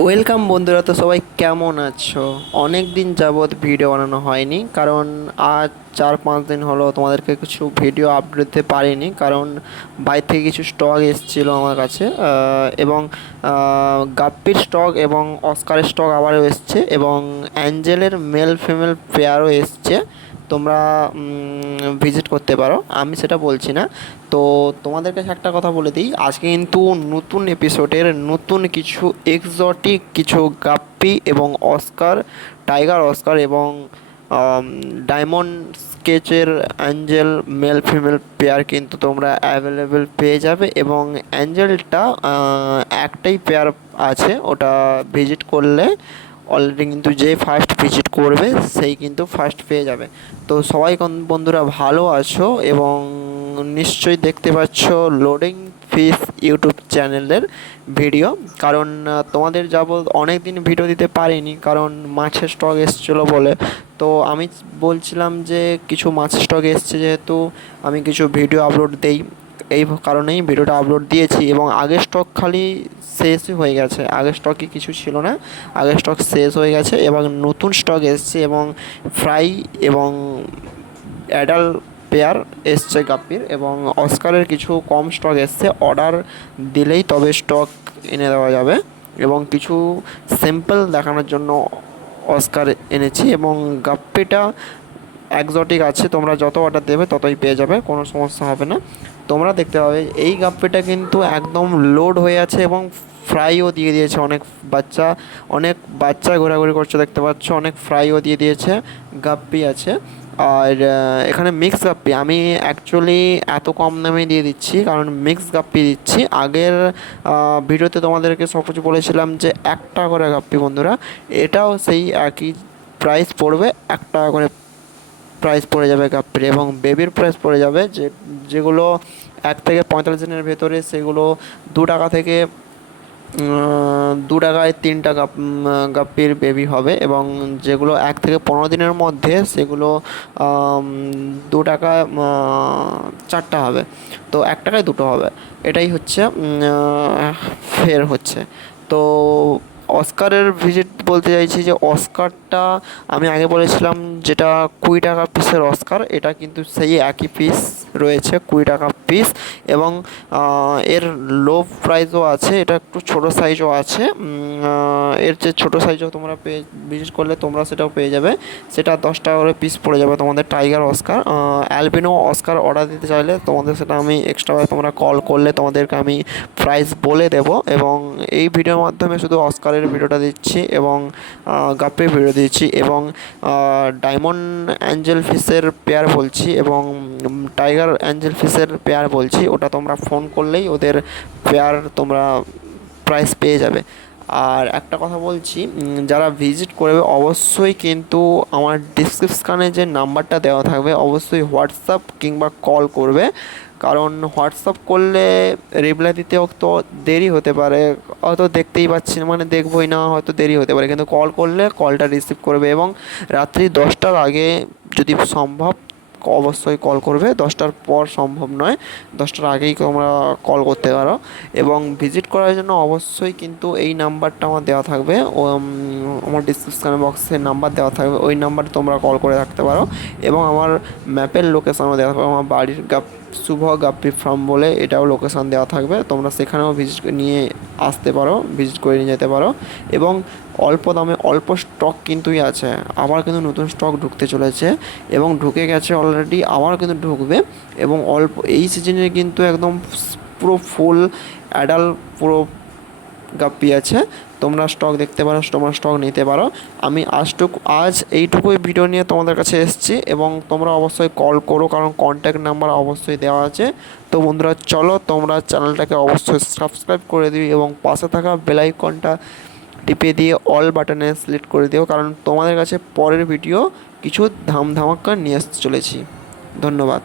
Welcome বন্ধুরা, তো সবাই কেমন আছো? অনেক দিন যাবৎ ভিডিও বানানো হয়নি, কারণ আজ 4-5 দিন হলো তোমাদেরকে কিছু ভিডিও আপলোড দিতে পারিনি, কারণ বাইরে থেকে কিছু স্টক এসেছিলো আমার কাছে, এবং গাপ্পির স্টক এবং অস্কারের স্টক আবারও এসছে, এবং অ্যাঞ্জেলের মেল ফিমেল পেয়ারও এসছে। তোমরা ভিজিট করতে পারো, আমি সেটা বলছি না। তো তোমাদের কাছে একটা কথা বলে দিই, আজকে কিন্তু নতুন এপিসোডের নতুন কিছু এক্সোটিক কিছু গাপ্পি এবং অস্কার, টাইগার অস্কার এবং ডায়মন্ড স্কেচের অ্যাঞ্জেল মেল ফিমেল পেয়ার কিন্তু তোমরা অ্যাভেলেবেল পেয়ে যাবে। এবং অ্যাঞ্জেলটা একটাই পেয়ার আছে, ওটা ভিজিট করলে অলরেডি কিন্তু যে ফার্স্ট ভিজিট করবে সেই কিন্তু ফার্স্ট পেয়ে যাবে। তো সবাই বন্ধুরা ভালো আছো, এবং নিশ্চয়ই দেখতে পাচ্ছ লোডিং ফিশ ইউটিউব চ্যানেলের ভিডিও, কারণ তোমাদের অনেক দিন ভিডিও দিতে পারিনি, কারণ মাছের স্টক এসেছিলো বলে। তো আমি বলছিলাম যে কিছু মাছের স্টক এসছে, যেহেতু আমি কিছু ভিডিও আপলোড দেই, এই কারণেই ভিডিওটা আপলোড দিয়েছি। এবং আগের স্টক খালি শেষই হয়ে গেছে, আগের স্টকে কিছু ছিল না, আগের স্টক শেষ হয়ে গেছে এবং নতুন স্টক এসছে। এবং ফ্রাই এবং অ্যাডাল পেয়ার এসছে গাপ্পির, এবং অস্কারের কিছু কম স্টক এসছে, অর্ডার দিলেই তবে স্টক এনে দেওয়া যাবে। এবং কিছু স্যাম্পল দেখানোর জন্য অস্কার এনেছি, এবং গাপ্পিটা একজটিক আছে, তোমরা যত অর্ডার দেবে ততই পেয়ে যাবে, কোনো সমস্যা হবে না। তোমরা দেখতে পাবে এই গাপ্পিটা কিন্তু একদম লোড হয়ে আছে, এবং ফ্রাইও দিয়ে দিয়েছে। অনেক বাচ্চা ঘোরাঘুরি করছে, দেখতে পাচ্ছ, অনেক ফ্রাইও দিয়ে দিয়েছে, গাপ্পি আছে। আর এখানে মিক্স গাপ্পি আমি অ্যাকচুয়ালি এত কম দামে দিয়ে দিচ্ছি, কারণ মিক্স গাপ্পি দিচ্ছি। আগের ভিডিওতে তোমাদেরকে সব কিছু বলেছিলাম যে 1 টাকা করে গাপ্পি, বন্ধুরা এটাও সেই একই প্রাইস পড়বে, 1 টাকা করে প্রাইস পড়ে যাবে গাপ্পির। এবং বেবির প্রাইস পড়ে যাবে যেগুলো 1 থেকে 45 দিনের ভেতরে, সেগুলো 2 টাকা থেকে 2 টাকায় 3টা গাপ্পির বেবি হবে। এবং যেগুলো 1 থেকে 15 দিনের মধ্যে, সেগুলো 2 টাকায় 4টা হবে। তো 1 টাকায় 2টো হবে, এটাই হচ্ছে ফের হচ্ছে। তো অস্কারের ভিজিট বলতে চাইছি যে অস্কারটা আমি আগে বলেছিলাম যেটা 20 টাকা পিসের অস্কার, এটা কিন্তু সেই একই পিস রয়েছে, 20 টাকা পিস। এবং এর লো প্রাইসও আছে, এটা একটু ছোটো সাইজও আছে। এর যে ছোটো সাইজও তোমরা ভিজিট করলে তোমরা সেটাও পেয়ে যাবে, সেটা 10 টাকা করে পিস পড়ে যাবে তোমাদের। Tiger Oscar, albino Oscar order দিতে চাইলে তোমাদের সেটা আমি এক্সট্রাভাবে তোমরা কল করলে তোমাদেরকে আমি প্রাইস বলে দেবো। এবং এই ভিডিওর মাধ্যমে শুধু অস্কারের ভিডিওটা দিচ্ছি, এবং গাপ্পির ভিডিও দিচ্ছি, এবং ডায়মন্ড অ্যাঞ্জেল ফিশের পেয়ার বলছি, এবং টাইগার অ্যাঞ্জেল ফিশের পেয়ার বলছি। ওটা তোমরা ফোন করলেই ওদের পেয়ার তোমরা প্রাইস পেয়ে যাবে। আর একটা কথা বলছি, যারা ভিজিট করবে অবশ্যই কিন্তু আমার ডিসক্রিপশানে যে নাম্বারটা দেওয়া থাকবে অবশ্যই হোয়াটসঅ্যাপ কিংবা কল করবে, কারণ হোয়াটসঅ্যাপ করলে রিপ্লাই দিতেও তো দেরি হতে পারে, হয়তো দেখতেই পাচ্ছি না, মানে দেখবই না, হয়তো দেরি হতে পারে। কিন্তু কল করলে কলটা রিসিভ করবে, এবং রাত্রি 10টার আগে যদি সম্ভব অবশ্যই কল করবে, 10টার পর সম্ভব নয়, 10টার আগেই তোমরা কল করতে পারো। এবং ভিজিট করার জন্য অবশ্যই কিন্তু এই নাম্বারটা আমার দেওয়া থাকবে, আমার ডিসক্রিপশান বক্সে নাম্বার দেওয়া থাকবে, ওই নাম্বারে তোমরা কল করে রাখতে পারো। এবং আমার ম্যাপের লোকেশানও দেওয়া থাকবে, আমার বাড়ির শুভ গাপ্পি ফার্ম বলে এটাও লোকেশান দেওয়া থাকবে, তোমরা সেখানেও ভিজিট নিয়ে আসতে পারো, ভিজিট করে নিয়ে যেতে পারো। এবং অল্প দামে অল্প স্টক কিন্তুই আছে, আবার কিন্তু নতুন স্টক ঢুকতে চলেছে, এবং ঢুকে গেছে অলরেডি, আবার কিন্তু ঢুকবে। এবং এই সিজনে কিন্তু একদম পুরো ফুল অ্যাডাল্ট পুরো গাপ্পি আছে, তোমরা স্টক দেখতে পারো, তোমরা স্টক নিতে পারো। আমি আজ এইটুকুই ভিডিও নিয়ে তোমাদের কাছে এসেছি, এবং তোমরা অবশ্যই কল করো, কারণ কন্ট্যাক্ট নাম্বার অবশ্যই দেওয়া আছে। তো বন্ধুরা চলো, তোমরা চ্যানেলটাকে অবশ্যই সাবস্ক্রাইব করে দিও, এবং পাশে থাকা বেল আইকনটা টিপে দিয়ে অল বাটনে সিলেক্ট করে দিও, কারণ তোমাদের কাছে পরের ভিডিও কিছু ধামাকা নিয়ে আসতে চলেছি। ধন্যবাদ।